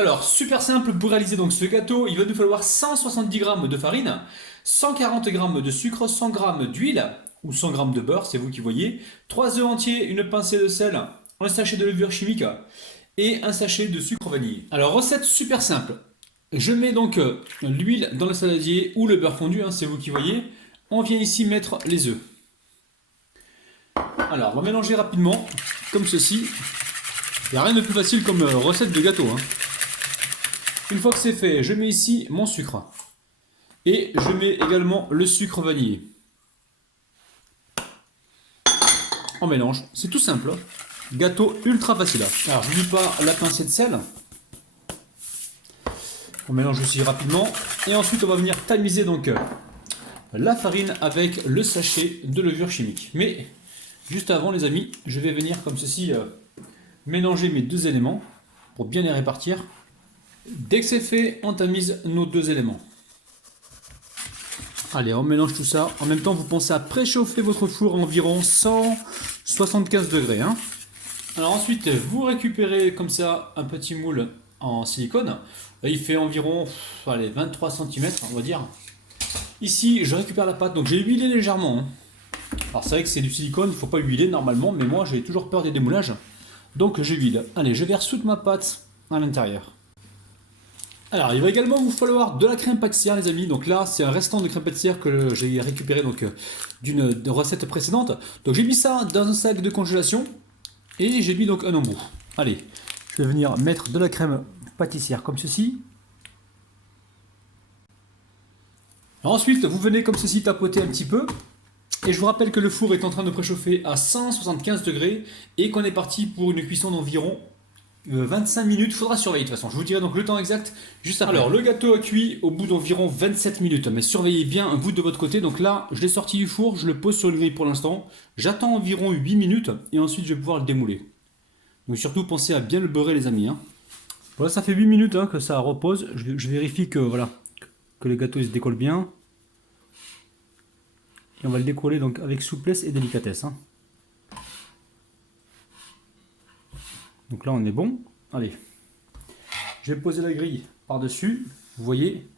Alors, super simple pour réaliser donc ce gâteau, il va nous falloir 170 g de farine, 140 g de sucre, 100 g d'huile ou 100 g de beurre, c'est vous qui voyez, 3 œufs entiers, une pincée de sel, un sachet de levure chimique et un sachet de sucre vanillé. Alors, recette super simple. Je mets donc l'huile dans le saladier ou le beurre fondu, c'est vous qui voyez. On vient ici mettre les œufs. Alors, on va mélanger rapidement, comme ceci. Il n'y a rien de plus facile comme recette de gâteau. Une fois que c'est fait, je mets ici mon sucre. Et je mets également le sucre vanillé. On mélange, c'est tout simple. Gâteau ultra facile. Alors, je n'oublie pas la pincée de sel. On mélange aussi rapidement. Et ensuite, on va venir tamiser donc la farine avec le sachet de levure chimique. Mais juste avant, les amis, je vais venir comme ceci mélanger mes deux éléments pour bien les répartir. Dès que c'est fait, on tamise nos deux éléments. Allez, on mélange tout ça. En même temps, vous pensez à préchauffer votre four à environ 175 degrés. Alors ensuite, vous récupérez comme ça un petit moule en silicone. Il fait environ 23 cm, on va dire. Ici, je récupère la pâte, donc j'ai huilé légèrement. Alors c'est vrai que c'est du silicone, il ne faut pas huiler normalement, mais moi j'ai toujours peur des démoulages. Donc j'huile. Allez, je verse toute ma pâte à l'intérieur. Alors, il va également vous falloir de la crème pâtissière, les amis. Donc là, c'est un restant de crème pâtissière que j'ai récupéré donc d'une recette précédente. Donc j'ai mis ça dans un sac de congélation et j'ai mis donc un embout. Allez, je vais venir mettre de la crème pâtissière comme ceci. Alors ensuite, vous venez comme ceci tapoter un petit peu. Et je vous rappelle que le four est en train de préchauffer à 175 degrés et qu'on est parti pour une cuisson d'environ 25 minutes. Il faudra surveiller de toute façon. Je vous dirai donc le temps exact juste après. Alors le gâteau a cuit au bout d'environ 27 minutes. Mais surveillez bien vous de votre côté. Donc là, je l'ai sorti du four, je le pose sur une grille pour l'instant. J'attends environ 8 minutes et ensuite je vais pouvoir le démouler. Donc surtout pensez à bien le beurrer, les amis. Voilà, ça fait 8 minutes que ça repose. Je vérifie que, voilà, que le gâteau il se décolle bien. Et on va le décoller donc avec souplesse et délicatesse. Donc là on est bon. Allez. Je vais poser la grille par-dessus. Vous voyez.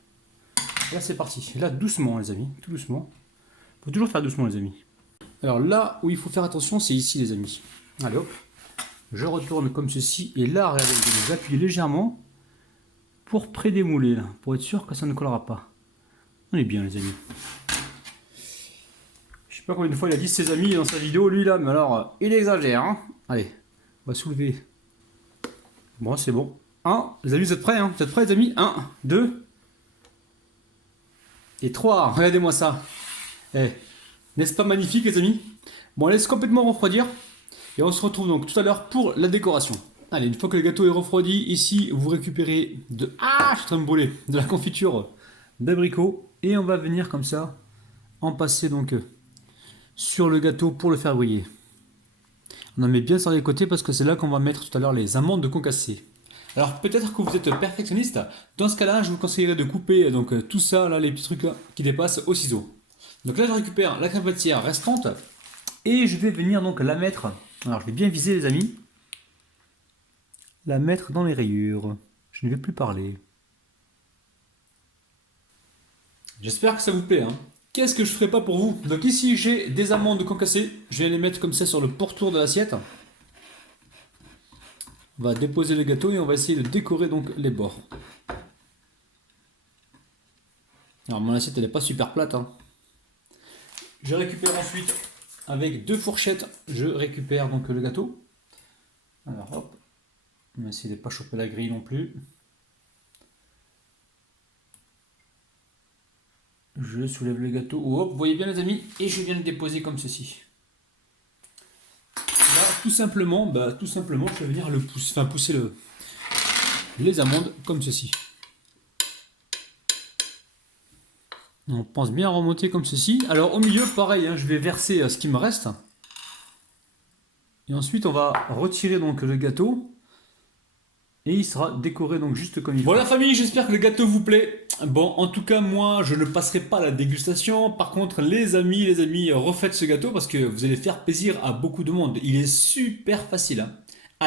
Et là c'est parti. Et là doucement les amis. Tout doucement. Il faut toujours faire doucement les amis. Alors là où il faut faire attention c'est ici les amis. Allez hop. Je retourne comme ceci. Et là regardez, je vais appuyer légèrement pour pré-démouler. Pour être sûr que ça ne collera pas. On est bien les amis. Je sais pas combien de fois il a dit ses amis dans sa vidéo, lui là, mais alors il exagère. Allez, on va soulever. Bon, c'est bon. 1, les amis, vous êtes prêts Vous êtes prêts les amis 1, 2 et 3. Regardez-moi ça. N'est-ce pas magnifique les amis? Bon, on laisse complètement refroidir. Et on se retrouve donc tout à l'heure pour la décoration. Allez, une fois que le gâteau est refroidi, ici vous récupérez de... Ah, je suis en train de brûler. De la confiture d'abricot. Et on va venir comme ça en passer donc sur le gâteau pour le faire briller. On en met bien sur les côtés parce que c'est là qu'on va mettre tout à l'heure les amandes concassées. Alors peut-être que vous êtes perfectionniste, dans ce cas-là je vous conseillerais de couper donc tout ça, là, les petits trucs là, qui dépassent au ciseau. Donc là je récupère la crème pâtissière restante et je vais venir donc la mettre, alors je vais bien viser les amis, la mettre dans les rayures. Je ne vais plus parler. J'espère que ça vous plaît. Qu'est-ce que je ferai pas pour vous? Donc ici j'ai des amandes concassées, je vais les mettre comme ça sur le pourtour de l'assiette. On va déposer le gâteau et on va essayer de décorer donc les bords. Alors mon assiette elle n'est pas super plate. Je récupère ensuite avec deux fourchettes, je récupère donc le gâteau. Alors hop, on va essayer de ne pas choper la grille non plus. Je soulève le gâteau, hop, vous voyez bien les amis, et je viens le déposer comme ceci. Là, tout simplement, je vais venir pousser les amandes comme ceci. On pense bien remonter comme ceci. Alors au milieu, pareil, je vais verser ce qui me reste. Et ensuite, on va retirer donc le gâteau. Et il sera décoré donc juste comme il faut. Voilà famille, j'espère que le gâteau vous plaît. Bon, en tout cas, moi, je ne passerai pas à la dégustation. Par contre, les amis, refaites ce gâteau parce que vous allez faire plaisir à beaucoup de monde. Il est super facile.